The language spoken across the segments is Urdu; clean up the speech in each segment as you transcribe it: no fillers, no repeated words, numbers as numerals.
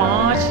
5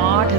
8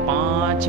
5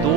2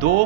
2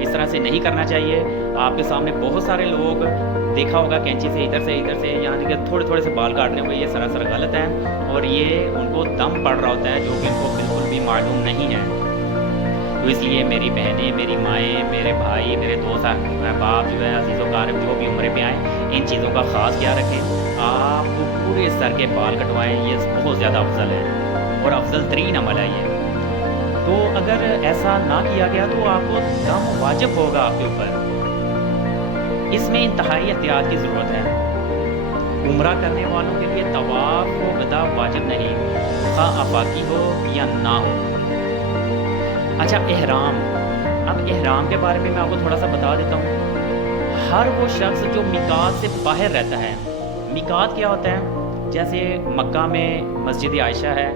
اس طرح سے نہیں کرنا چاہیے. آپ کے سامنے بہت سارے لوگ دیکھا ہوگا کینچی سے ادھر سے یعنی کہ تھوڑے تھوڑے سے بال کاٹنے ہوئے. یہ سراسر غلط ہے اور یہ ان کو دم پڑ رہا ہوتا ہے جو کہ ان کو بالکل بھی معلوم نہیں ہے. تو اس لیے میری بہنیں, میری مائیں, میرے بھائی, میرے دوست احباب جو ہے عزیز و اقارب جو بھی عمرے پہ آئیں, ان چیزوں کا خاص خیال رکھیں. آپ پورے سر کے بال کٹوائیں, یہ بہت زیادہ افضل ہے اور افضل ترین عمل ہے یہ. تو اگر ایسا نہ کیا گیا تو آپ کو دم واجب ہوگا آپ کے اوپر. اس میں انتہائی احتیاط کی ضرورت ہے. عمرہ کرنے والوں کے لیے طواف و ودا واجب نہیں, خواہ آفاقی ہو یا نہ ہو. اچھا, احرام. اب احرام کے بارے میں آپ کو تھوڑا سا بتا دیتا ہوں. ہر وہ شخص جو میقات سے باہر رہتا ہے. میقات کیا ہوتا ہے؟ جیسے مکہ میں مسجد عائشہ ہے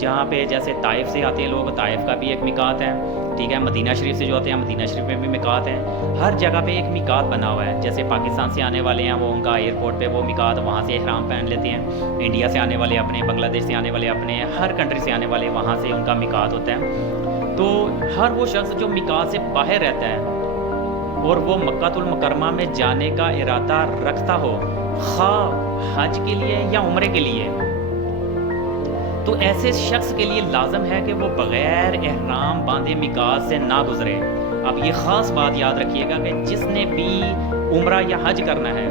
جہاں پہ جیسے طائف سے آتے ہیں لوگ, طائف کا بھی ایک میقات ہے, ٹھیک ہے. مدینہ شریف سے جو آتے ہیں مدینہ شریف میں بھی میقات ہے. ہر جگہ پہ ایک میقات بنا ہوا ہے. جیسے پاکستان سے آنے والے ہیں وہ ان کا ایئرپورٹ پہ وہ میقات, وہاں سے احرام پہن لیتے ہیں. انڈیا سے آنے والے اپنے, بنگلہ دیش سے آنے والے اپنے, ہر کنٹری سے آنے والے وہاں سے ان کا میقات ہوتا ہے. تو ہر وہ شخص جو میقات سے باہر رہتا ہے اور وہ مکہ المکرمہ میں جانے کا ارادہ رکھتا ہو, خواہ حج کے لیے یا عمرے کے لیے, تو ایسے شخص کے لیے لازم ہے کہ وہ بغیر احرام باندھے میقات سے نہ گزرے. اب یہ خاص بات یاد رکھیے گا کہ جس نے بھی عمرہ یا حج کرنا ہے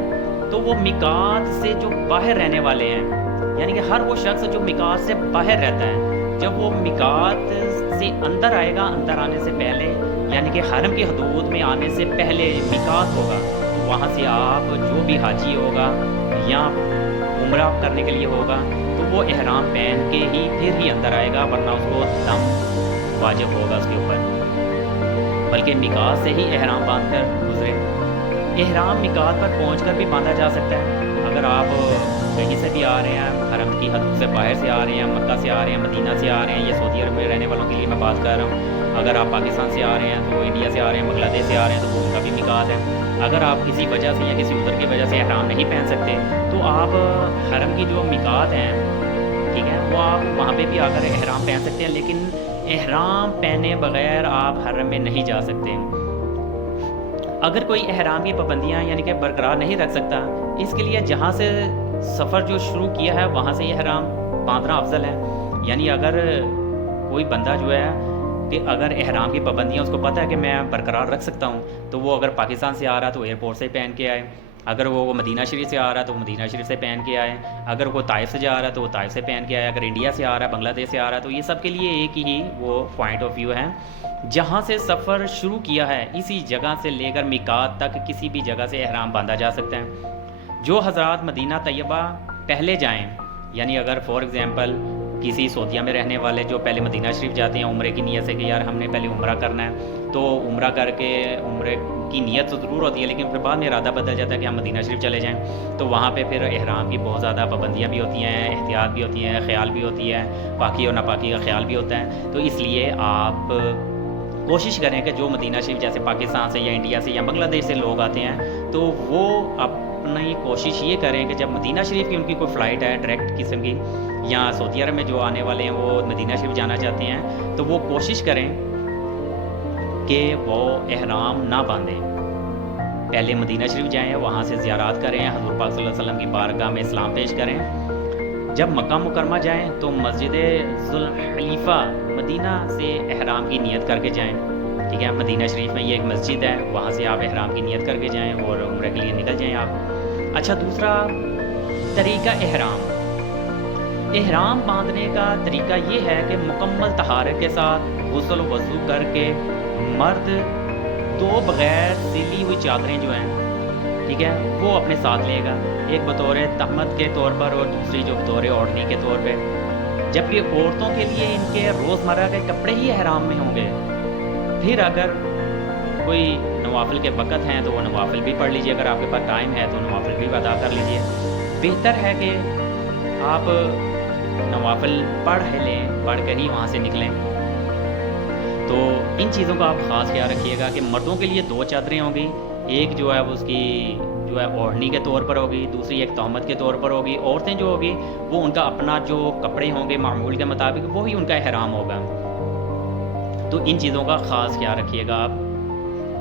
تو وہ میقات سے جو باہر رہنے والے ہیں, یعنی کہ ہر وہ شخص جو میقات سے باہر رہتا ہے, جب وہ میقات سے اندر آئے گا, اندر آنے سے پہلے یعنی کہ حرم کی حدود میں آنے سے پہلے میقات ہوگا, تو وہاں سے آپ جو بھی حاجی ہوگا یا عمرہ کرنے کے لیے ہوگا تو وہ احرام پہن کے ہی پھر ہی اندر آئے گا, ورنہ اس کو دم واجب ہوگا اس کے اوپر, بلکہ میقات سے ہی احرام باندھ کر گزرے. احرام میقات پر پہنچ کر بھی باندھا جا سکتا ہے. اگر آپ کہیں سے بھی آ رہے ہیں, حرم کی حدود سے باہر سے آ رہے ہیں, مکہ سے آ رہے ہیں, مدینہ سے آ رہے ہیں, یا سعودی عرب میں رہنے والوں کے لیے میں بات کر رہا ہوں. اگر آپ پاکستان سے آ رہے ہیں تو انڈیا سے آ رہے ہیں, بنگلہ دیش سے آ رہے ہیں تو وہ ان کا بھی میقات ہے. اگر آپ کسی وجہ سے یا کسی عذر کی وجہ سے احرام نہیں پہن سکتے تو آپ حرم کی جو میقات ہیں, ٹھیک ہے, وہ آپ وہاں پہ بھی آ کر احرام پہن سکتے ہیں, لیکن احرام پہنے بغیر آپ حرم میں نہیں جا سکتے. اگر کوئی احرام کی پابندیاں یعنی کہ برقرار نہیں رکھ سکتا, اس کے لیے جہاں سے سفر جو شروع کیا ہے وہاں سے احرام باندھنا افضل ہے. یعنی اگر کوئی بندہ جو ہے کہ اگر احرام کی پابندیاں اس کو پتہ ہے کہ میں برقرار رکھ سکتا ہوں, تو وہ اگر پاکستان سے آ رہا ہے تو ایئرپورٹ سے پہن کے آئے. اگر وہ مدینہ شریف سے آ رہا ہے تو وہ مدینہ شریف سے پہن کے آئے. اگر وہ طائف سے جا رہا ہے تو وہ طائف سے پہن کے آئے. اگر انڈیا سے آ رہا ہے, بنگلہ دیش سے آ رہا ہے, تو یہ سب کے لیے ایک ہی وہ پوائنٹ آف ویو ہے. جہاں سے سفر شروع کیا ہے اسی جگہ سے لے کر میقات تک کسی بھی جگہ سے احرام باندھا جا سکتا ہے. جو حضرات مدینہ طیبہ پہلے جائیں, یعنی اگر فار ایگزامپل کسی سعودیہ میں رہنے والے جو پہلے مدینہ شریف جاتے ہیں عمرے کی نیت سے کہ یار ہم نے پہلے عمرہ کرنا ہے, تو عمرہ کر کے عمرے کی نیت تو ضرور ہوتی ہے لیکن پھر بعد میں ارادہ بدل جاتا ہے کہ ہم مدینہ شریف چلے جائیں, تو وہاں پہ پھر احرام کی بہت زیادہ پابندیاں بھی ہوتی ہیں, احتیاط بھی ہوتی ہے, خیال بھی ہوتی ہے, پاکی اور ناپاکی کا خیال بھی ہوتا ہے. تو اس لیے آپ کوشش کریں کہ جو مدینہ شریف جیسے پاکستان سے یا انڈیا سے یا بنگلہ دیش سے لوگ آتے ہیں تو وہ اپنی کوشش یہ کریں کہ جب مدینہ شریف کی ان کی کوئی فلائٹ ہے ڈائریکٹ قسم کی, یا سعودی عرب میں جو آنے والے ہیں وہ مدینہ شریف جانا چاہتے ہیں, تو وہ کوشش کریں کہ وہ احرام نہ باندھیں, پہلے مدینہ شریف جائیں, وہاں سے زیارات کریں, حضور پاک صلی اللہ علیہ وسلم کی بارگاہ میں اسلام پیش کریں. جب مکہ مکرمہ جائیں تو مسجد ذوالحلیفہ مدینہ سے احرام کی نیت کر کے جائیں, ٹھیک ہے. مدینہ شریف میں یہ ایک مسجد ہے, وہاں سے آپ احرام کی نیت کر کے جائیں اور عمرے کے لیے نکل جائیں آپ. اچھا, دوسرا طریقہ احرام باندھنے کا طریقہ یہ ہے کہ مکمل طہارت کے ساتھ غسل و وضو کر کے مرد 2 بغیر سلی ہوئی چادریں جو ہیں, ٹھیک ہے, وہ اپنے ساتھ لے گا, ایک بطور تہمت کے طور پر اور دوسری جو بطور اوڑھنی کے طور پہ. جبکہ عورتوں کے لیے ان کے روزمرہ کے کپڑے ہی احرام میں ہوں گے. پھر اگر کوئی نوافل کے وقت ہیں تو وہ نوافل بھی پڑھ لیجئے, اگر آپ کے پاس ٹائم ہے تو نوافل بھی ادا کر لیجئے. بہتر ہے کہ آپ نوافل پڑھ لیں, پڑھ کر ہی وہاں سے نکلیں. تو ان چیزوں کا آپ خاص خیال رکھیے گا کہ مردوں کے لیے 2 چادریں ہوں گی, ایک جو ہے وہ اس کی جو ہے اوڑھنی کے طور پر ہوگی, دوسری ایک تہمت کے طور پر ہوگی. عورتیں جو ہوگی وہ ان کا اپنا جو کپڑے ہوں گے معمول کے مطابق وہی ان کا احرام ہوگا. تو ان چیزوں کا خاص خیال رکھیے گا آپ.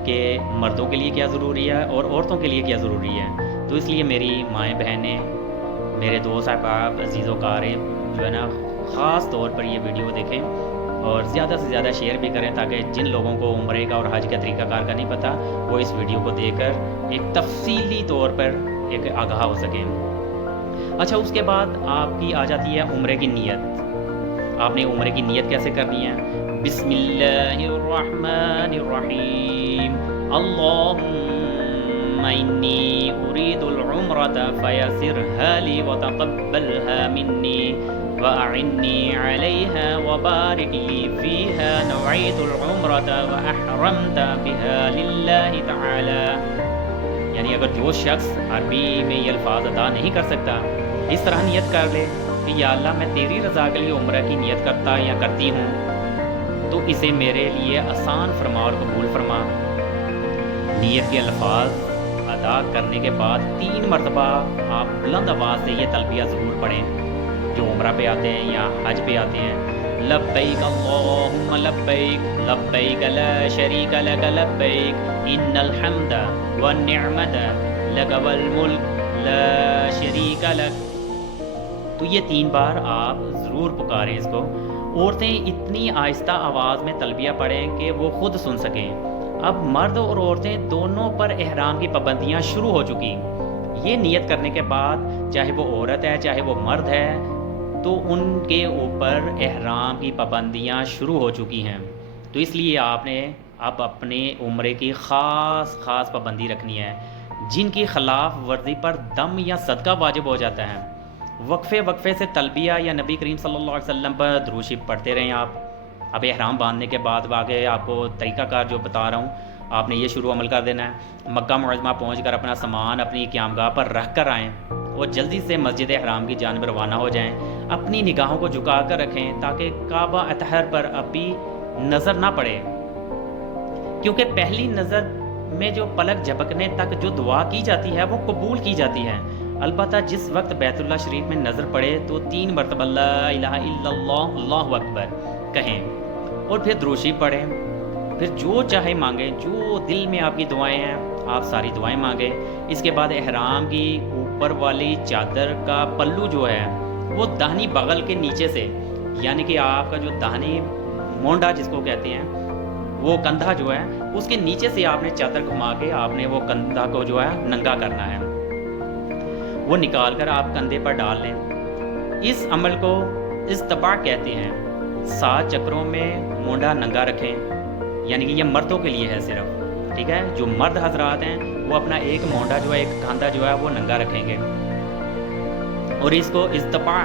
کہ مردوں کے لیے کیا ضروری ہے اور عورتوں کے لیے کیا ضروری ہے. تو اس لیے میری مائیں بہنیں، میرے دوست احباب، عزیز و قارب جو ہے نا، خاص طور پر یہ ویڈیو دیکھیں اور زیادہ سے زیادہ شیئر بھی کریں، تاکہ جن لوگوں کو عمرے کا اور حج کا طریقہ کار کا نہیں پتہ، وہ اس ویڈیو کو دیکھ کر ایک تفصیلی طور پر ایک آگاہ ہو سکیں. اچھا، اس کے بعد آپ کی آ جاتی ہے عمرے کی نیت. آپ نے عمرے کی نیت کیسے کرنی ہے؟ بسم اللہ الرحمن الرحیم، اللہم انی ارید العمرة فیسرها لی وتقبلها منی وأعني عليها وبارك لي فيها، نويت العمرة وأحرمت بها لله تعالى. یعنی اگر جو شخص عربی میں یہ الفاظ ادا نہیں کر سکتا، اس طرح نیت کر لے کہ یا اللہ میں تیری رضا کے لیے عمرہ کی نیت کرتا یا کرتی ہوں، تو اسے میرے لیے آسان فرما اور قبول فرما. نیت کے الفاظ ادا کرنے کے بعد 3 مرتبہ آپ بلند آواز سے یہ تلبیہ ضرور پڑھیں جو عمرہ پہ آتے ہیں یا حج پہ آتے ہیں. لبیک اللہم لبیک، لبیک لا شریک لک لبیک، ان الحمد والنعمت لک والملک لا شریک لک. تو یہ 3 بار آپ ضرور پکاریں اس کو. عورتیں اتنی آہستہ آواز میں تلبیہ پڑھیں کہ وہ خود سن سکیں. اب مرد اور عورتیں دونوں پر احرام کی پابندیاں شروع ہو چکی. یہ نیت کرنے کے بعد چاہے وہ عورت ہے چاہے وہ مرد ہے، تو ان کے اوپر احرام کی پابندیاں شروع ہو چکی ہیں. تو اس لیے آپ نے اب اپنے عمرے کی خاص پابندی رکھنی ہے. جن کی خلاف ورزی پر دم یا صدقہ واجب ہو جاتا ہے، وقفے سے تلبیہ یا نبی کریم صلی اللہ علیہ وسلم پر درود شریف پڑھتے رہیں آپ. اب احرام باندھنے کے بعد واقعی آپ کو طریقہ کار جو بتا رہا ہوں، آپ نے یہ شروع عمل کر دینا ہے. مکہ معظمہ پہنچ کر اپنا سامان اپنی قیامگاہ پر رکھ کر آئیں اور جلدی سے مسجد احرام کی جانب روانہ ہو جائیں. اپنی نگاہوں کو جھکا کر رکھیں تاکہ کعبہ اطہر پر ابھی نظر نہ پڑے، کیونکہ پہلی نظر میں جو پلک جھپکنے تک جو دعا کی جاتی ہے وہ قبول کی جاتی ہے. البتہ جس وقت بیت اللہ شریف میں نظر پڑے تو 3 مرتبہ لا الہ الا اللہ اللہ اکبر کہیں اور پھر درود شریف پڑھیں. پھر جو چاہے مانگیں، جو دل میں آپ کی دعائیں ہیں آپ ساری دعائیں مانگیں. اس کے بعد احرام کی اوپر والی چادر کا پلو جو ہے وہ داہنی بغل کے نیچے سے، یعنی کہ آپ کا جو داہنی مونڈا جس کو کہتے ہیں، وہ کندھا جو ہے اس کے نیچے سے آپ نے چادر گھما کے آپ نے وہ کندھا کو جو ہے ننگا کرنا ہے، وہ نکال کر آپ کندھے پر ڈال لیں. اس عمل کو استباع کہتے ہیں. 7 چکروں میں مونڈا ننگا رکھیں، یعنی کہ یہ مردوں کے لیے ہے صرف، ٹھیک ہے. جو مرد حضرات ہیں وہ اپنا ایک مونڈا جو ہے، ایک کاندھا جو ہے وہ ننگا رکھیں گے اور اس کو استباع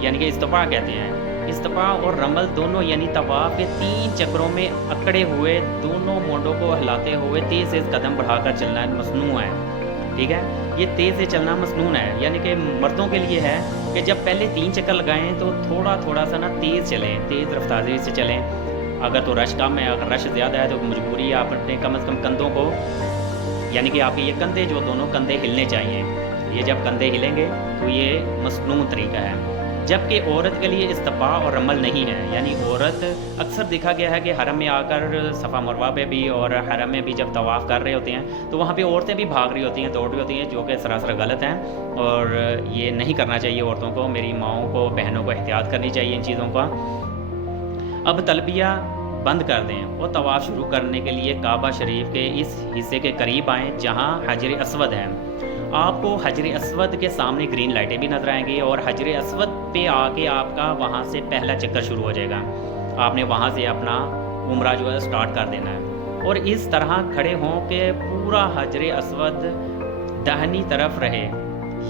یعنی کہ استباع کہتے ہیں. استباع اور رمل دونوں یعنی طواف کے 3 چکروں میں اکڑے ہوئے دونوں مونڈوں کو ہلاتے ہوئے تیز قدم بڑھا کر چلنا مصنوع ہے، ٹھیک ہے. یہ تیز سے چلنا مسنون ہے، یعنی کہ مردوں کے لیے ہے کہ جب پہلے 3 چکر لگائیں تو تھوڑا سا نا تیز چلیں، تیز رفتاری سے چلیں. اگر تو رش کم ہے، اگر رش زیادہ ہے تو مجبوری ہے آپ اپنے کم از کم کندھوں کو، یعنی کہ آپ کے یہ کندھے جو دونوں کندھے ہلنے چاہیے. یہ جب کندھے ہلیں گے تو یہ مسنون طریقہ ہے. جبکہ عورت کے لیے استباع اور رمل نہیں ہے. یعنی عورت اکثر دیکھا گیا ہے کہ حرم میں آ کر صفا مروہ پہ بھی اور حرم میں بھی جب طواف کر رہے ہوتے ہیں تو وہاں پہ عورتیں بھی بھاگ رہی ہوتی ہیں، دوڑ رہی ہوتی ہیں، جو کہ سراسر غلط ہیں اور یہ نہیں کرنا چاہیے عورتوں کو. میری ماؤں کو، بہنوں کو احتیاط کرنی چاہیے ان چیزوں کا. اب تلبیہ بند کر دیں اور طواف شروع کرنے کے لیے کعبہ شریف کے اس حصے کے قریب آئیں جہاں حجر اسود ہے. آپ کو حجر اسود کے سامنے گرین لائٹیں بھی نظر آئیں گی اور حجر اسود پہ آ کے آپ کا وہاں سے پہلا چکر شروع ہو جائے گا. آپ نے وہاں سے اپنا عمرہ جو ہے سٹارٹ کر دینا ہے اور اس طرح کھڑے ہوں کہ پورا حجر اسود داہنی طرف رہے.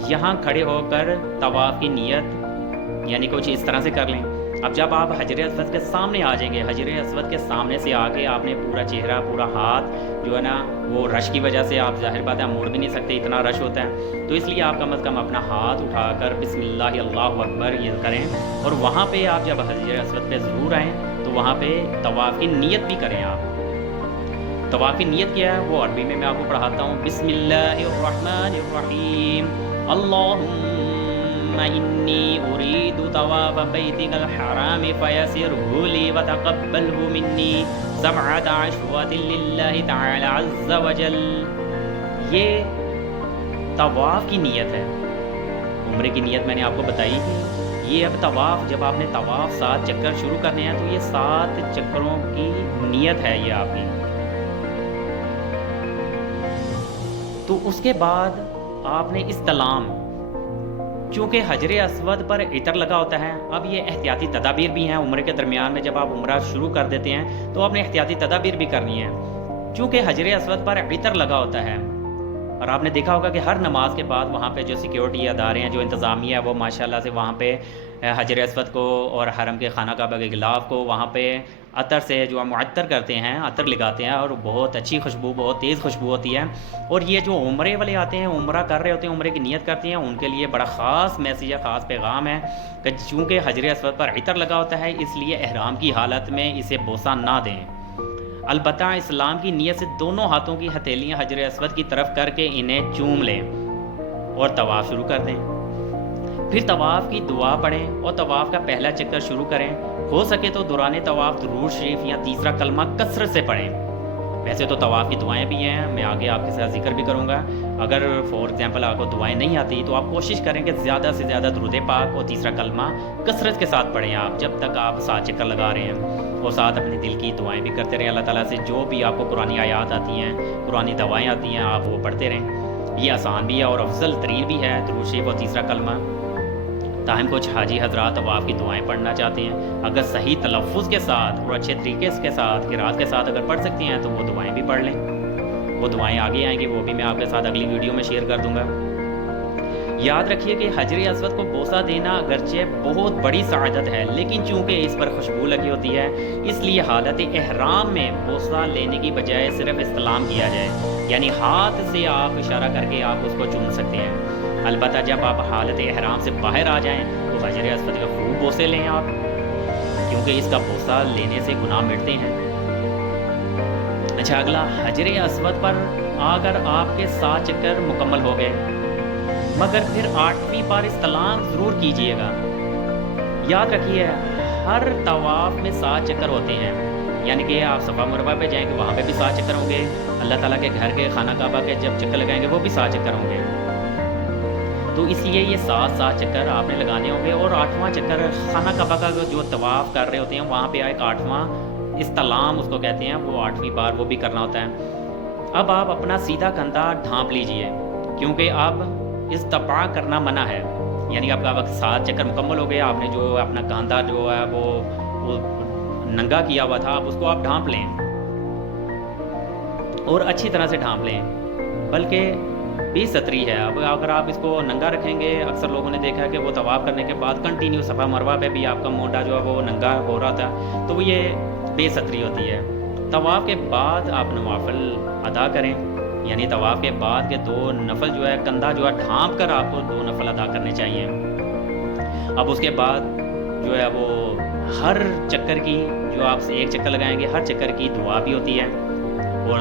یہاں کھڑے ہو کر طواف کی نیت یعنی کچھ اس طرح سے کر لیں. اب جب آپ حجر اسود کے سامنے آ جائیں گے، حجر اسود کے سامنے سے آ کے آپ نے پورا چہرہ، پورا ہاتھ جو ہے نا، وہ رش کی وجہ سے آپ ظاہر بات ہے موڑ بھی نہیں سکتے، اتنا رش ہوتا ہے. تو اس لیے آپ کم از کم اپنا ہاتھ اٹھا کر بسم اللہ اللہ اکبر یہ کریں اور وہاں پہ آپ جب حجر اسود پہ ضرور آئیں تو وہاں پہ طواف کی نیت بھی کریں. آپ طواف کی نیت کیا ہے وہ عربی میں آپ کو پڑھاتا ہوں. بسم اللہ الرحمن الرحیم، اللہم انی اريد طواف بیتک الحرام فیسرہ لی وتقبلہ منی 7 عشوات للہ تعالی عز وجل. یہ طواف کی نیت ہے. عمرے کی نیت میں نے آپ کو بتائی. یہ اب طواف، جب آپ نے طواف 7 چکر شروع کرنے ہیں تو یہ 7 چکروں کی نیت ہے یہ آپ کی. تو اس کے بعد آپ نے استلام، چونکہ حجر اسود پر عطر لگا ہوتا ہے. اب یہ احتیاطی تدابیر بھی ہیں عمرے کے درمیان میں. جب آپ عمرہ شروع کر دیتے ہیں تو آپ نے احتیاطی تدابیر بھی کرنی ہے، چونکہ حجر اسود پر عطر لگا ہوتا ہے. اور آپ نے دیکھا ہوگا کہ ہر نماز کے بعد وہاں پہ جو سیکیورٹی ادارے ہیں، جو انتظامیہ ہے، وہ ماشاءاللہ سے وہاں پہ حجر اسود کو اور حرم کے خانہ کعبہ کے غلاف کو وہاں پہ عطر سے جو معطر کرتے ہیں، عطر لگاتے ہیں، اور بہت اچھی خوشبو، بہت تیز خوشبو ہوتی ہے. اور یہ جو عمرے والے آتے ہیں، عمرہ کر رہے ہوتے ہیں، عمرے کی نیت کرتے ہیں، ان کے لیے بڑا خاص میسیج ہے، خاص پیغام ہے کہ چونکہ حجر اسود پر عطر لگا ہوتا ہے، اس لیے احرام کی حالت میں اسے بوسہ نہ دیں. البتہ اسلام کی نیت سے دونوں ہاتھوں کی ہتھیلیاں حجر اسود کی طرف کر کے انہیں چوم لیں اور طواف شروع کر دیں. پھر طواف کی دعا پڑھیں اور طواف کا پہلا چکر شروع کریں. ہو سکے تو دوران طواف درود شریف یا تیسرا کلمہ کثرت سے پڑھیں. ویسے تو طواف کی دعائیں بھی ہیں، میں آگے آپ کے ساتھ ذکر بھی کروں گا. اگر فور ایگزامپل آپ کو دعائیں نہیں آتی تو آپ کوشش کریں کہ زیادہ سے زیادہ درود پاک اور تیسرا کلمہ کثرت کے ساتھ پڑھیں آپ، جب تک آپ 7 چکر لگا رہے ہیں. اور ساتھ اپنے دل کی دعائیں بھی کرتے رہیں. اللہ تعالیٰ سے جو بھی آپ کو قرآنی آیات آتی ہیں، قرآنی دعائیں آتی ہیں، آپ وہ پڑھتے رہیں. یہ آسان بھی ہے اور افضل ترین بھی ہے درود شریف اور تیسرا کلمہ. تاہم کچھ حاجی حضرات طواف کی دعائیں پڑھنا چاہتے ہیں، اگر صحیح تلفظ کے ساتھ اور اچھے طریقے کے ساتھ، قرات کے ساتھ اگر پڑھ سکتے ہیں تو وہ دعائیں بھی پڑھ لیں. وہ دعائیں آگے آئیں گی، وہ بھی میں آپ کے ساتھ اگلی ویڈیو میں شیئر کر دوں گا. یاد رکھیے کہ حجر اسود کو بوسہ دینا اگرچہ بہت بڑی سعادت ہے، لیکن چونکہ اس پر خوشبو لگی ہوتی ہے، اس لیے حالت احرام میں بوسہ لینے کی بجائے صرف استلام کیا جائے، یعنی ہاتھ سے آپ اشارہ کر کے آپ اس کو چوم سکتے ہیں. البتہ جب آپ حالت احرام سے باہر آ جائیں تو حجر اسود کے خوب بوسے لیں آپ، کیونکہ اس کا بوسہ لینے سے گناہ مٹتے ہیں. اچھا، اگلا، حجر اسود پر آ کر آپ کے 7 چکر مکمل ہو گئے، مگر پھر 8ویں بار استلام ضرور کیجئے گا. یاد رکھیے ہر طواف میں 7 چکر ہوتے ہیں، یعنی کہ آپ صفا مروہ پہ جائیں گے وہاں پہ بھی 7 چکر ہوں گے. اللہ تعالیٰ کے گھر کے خانہ کعبہ کے جب چکر لگائیں گے وہ بھی 7 چکر ہوں گے. تو اس لیے یہ 7 چکر آپ نے لگانے ہوں گے. اور 8واں چکر خانہ کعبہ کا جو طواف کر رہے ہوتے ہیں وہاں پہ ایک 8واں استلام اس کو کہتے ہیں، وہ 8ویں بار وہ بھی کرنا ہوتا ہے. اب آپ اپنا سیدھا کندھا ڈھانپ لیجئے، کیونکہ اب استباع کرنا منع ہے. یعنی آپ کا وقت 7 چکر مکمل ہو گیا، آپ نے جو اپنا کاندھا جو ہے وہ ننگا کیا ہوا تھا، اب اس کو آپ ڈھانپ لیں اور اچھی طرح سے ڈھانپ لیں، بلکہ 20 ستری ہے. اب اگر آپ اس کو ننگا رکھیں گے، اکثر لوگوں نے دیکھا ہے کہ وہ طواف کرنے کے بعد کنٹینیو صفا مروہ پہ بھی آپ کا مونڈا جو ہے وہ ننگا ہو رہا تھا، تو وہ یہ 20 ستری ہوتی ہے. طواف کے بعد آپ نوافل ادا کریں، یعنی طواف کے بعد کے 2 نفل جو ہے کندھا جو ہے ڈھانپ کر آپ کو 2 نفل ادا کرنے چاہیے. اب اس کے بعد جو ہے وہ ہر چکر کی، جو آپ 1 چکر لگائیں گے، ہر چکر کی دعا بھی ہوتی ہے. اور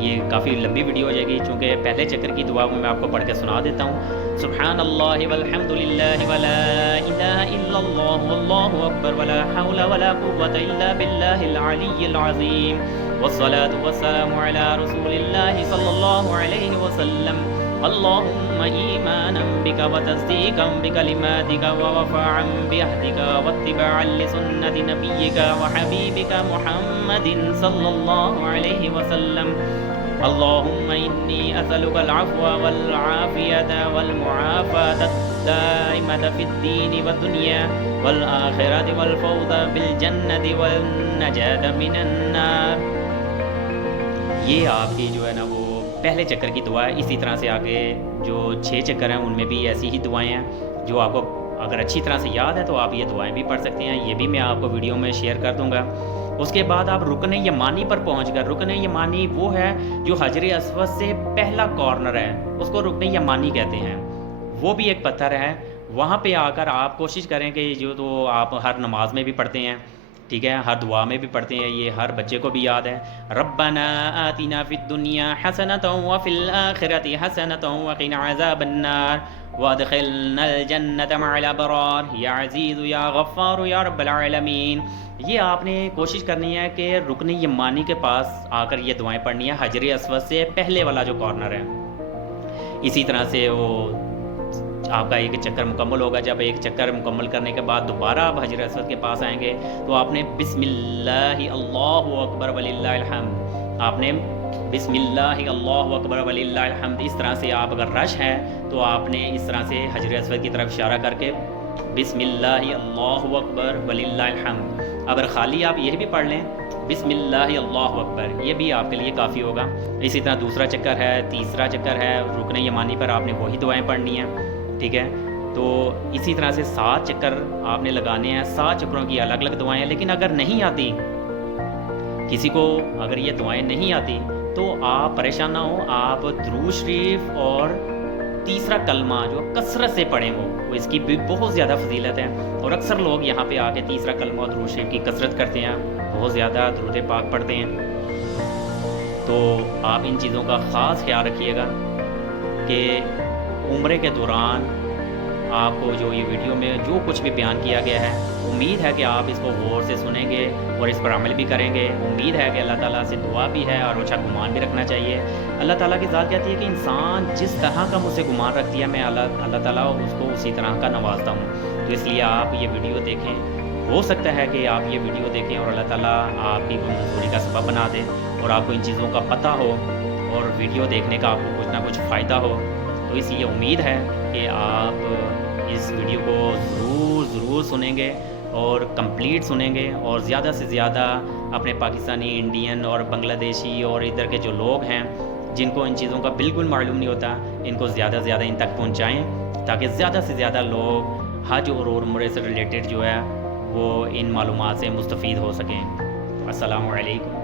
یہ کافی لمبی ویڈیو ہو جائے گی، چونکہ پہلے چکر کی دعا میں آپ کو پڑھ کے سنا دیتا ہوں. سبحان اللہ والحمد للہ ولا الہ الا اللہ واللہ اکبر ولا حول ولا قوة الا باللہ العلی العظیم والصلاة والسلام علی رسول اللہ صلی اللہ علیہ وسلم. اللہم ایمانا بک وتصدیقا بکلماتک ووفاعا بعہدک واتباعا لسنت نبیک وحبیبک محمد صلی اللہ علیہ وسلم. اللہم انی اسألک العفو والعافیت والمعافاة الدائمة فی الدین والدنیا والآخرة والفوز بالجنة والنجاة من النار. یہ آپ کی جو ہے نا وہ پہلے چکر کی دعا ہے. اسی طرح سے آگے جو 6 چکر ہیں ان میں بھی ایسی ہی دعائیں ہیں، جو آپ کو اگر اچھی طرح سے یاد ہے تو آپ یہ دعائیں بھی پڑھ سکتے ہیں. یہ بھی میں آپ کو ویڈیو میں شیئر کر دوں گا. اس کے بعد آپ رکن یمانی پر پہنچ کر، رکن یمانی وہ ہے جو حجر اسود سے پہلا کارنر ہے، اس کو رکن یمانی کہتے ہیں. وہ بھی ایک پتھر ہے. وہاں پہ آ کر آپ کوشش کریں کہ جو تو آپ ہر نماز میں بھی پڑھتے ہیں، ٹھیک ہے، ہر دعا میں بھی پڑھتے ہیں، یہ ہر بچے کو بھی یاد ہے. ربنا آتنا فی الدنیا حسنۃ وفی الآخرۃ حسنۃ وقنا عذاب النار. وَأَدْخِلْنَا الْجَنَّةَ مَعَ الْأَبْرَارِ یا عزیز یا غفار یا رب العالمین. یہ آپ نے کوشش کرنی ہے کہ رکن یمانی کے پاس آ کر یہ دعائیں پڑھنی ہے، حجر اسود سے پہلے والا جو کارنر ہے. اسی طرح سے وہ آپ کا ایک چکر مکمل ہوگا. جب ایک چکر مکمل کرنے کے بعد دوبارہ آپ حجر اسود کے پاس آئیں گے تو آپ نے بسم اللہ اللہ اکبر وللہ الحمد، آپ نے بسم اللہ اللہ اکبر وللہ الحمد، اس طرح سے آپ اگر رش ہے تو آپ نے اس طرح سے حجر اسود کی طرف اشارہ کر کے بسم اللہ اللہ اکبر وللہ الحمد. اگر خالی آپ یہ بھی پڑھ لیں بسم اللہ اللہ اکبر، یہ بھی آپ کے لیے کافی ہوگا. اسی طرح دوسرا چکر ہے، تیسرا چکر ہے، رکن یمانی پر آپ نے وہی دعائیں پڑھنی ہیں. ٹھیک ہے، تو اسی طرح سے 7 چکر آپ نے لگانے ہیں. 7 چکروں کی الگ الگ دعائیں ہیں. لیکن اگر نہیں آتی کسی کو، اگر یہ دعائیں نہیں آتی تو آپ پریشان نہ ہوں، آپ درود شریف اور تیسرا کلمہ جو کثرت سے پڑھیں وہ اس کی بھی بہت زیادہ فضیلت ہے. اور اکثر لوگ یہاں پہ آ کے تیسرا کلمہ اور درود شریف کی کثرت کرتے ہیں، بہت زیادہ درود پاک پڑھتے ہیں. تو آپ ان چیزوں کا خاص خیال رکھیے گا کہ عمرے کے دوران آپ کو جو یہ ویڈیو میں جو کچھ بھی بیان کیا گیا ہے، امید ہے کہ آپ اس کو غور سے سنیں گے اور اس پر عمل بھی کریں گے. امید ہے کہ اللہ تعالیٰ سے دعا بھی ہے اور اچھا گمان بھی رکھنا چاہیے. اللہ تعالیٰ کی ذات کہتی ہے کہ انسان جس طرح کا مجھ سے گمان رکھتی ہے میں اللہ تعالیٰ اس کو اسی طرح کا نوازتا ہوں. تو اس لیے آپ یہ ویڈیو دیکھیں. ہو سکتا ہے کہ آپ یہ ویڈیو دیکھیں اور اللہ تعالیٰ آپ کی کوئی منظوری کا سبب بنا دے اور آپ کو ان چیزوں کا پتہ ہو اور ویڈیو دیکھنے کا آپ کو کچھ نہ کچھ فائدہ ہو. تو اس لیے امید ہے کہ آپ اس ویڈیو کو ضرور سنیں گے اور کمپلیٹ سنیں گے، اور زیادہ سے زیادہ اپنے پاکستانی، انڈین اور بنگلہ دیشی اور ادھر کے جو لوگ ہیں جن کو ان چیزوں کا بالکل معلوم نہیں ہوتا، ان کو زیادہ سے زیادہ ان تک پہنچائیں تاکہ زیادہ سے زیادہ لوگ حج اور عمرے سے ریلیٹڈ جو ہے وہ ان معلومات سے مستفید ہو سکیں. السلام علیکم.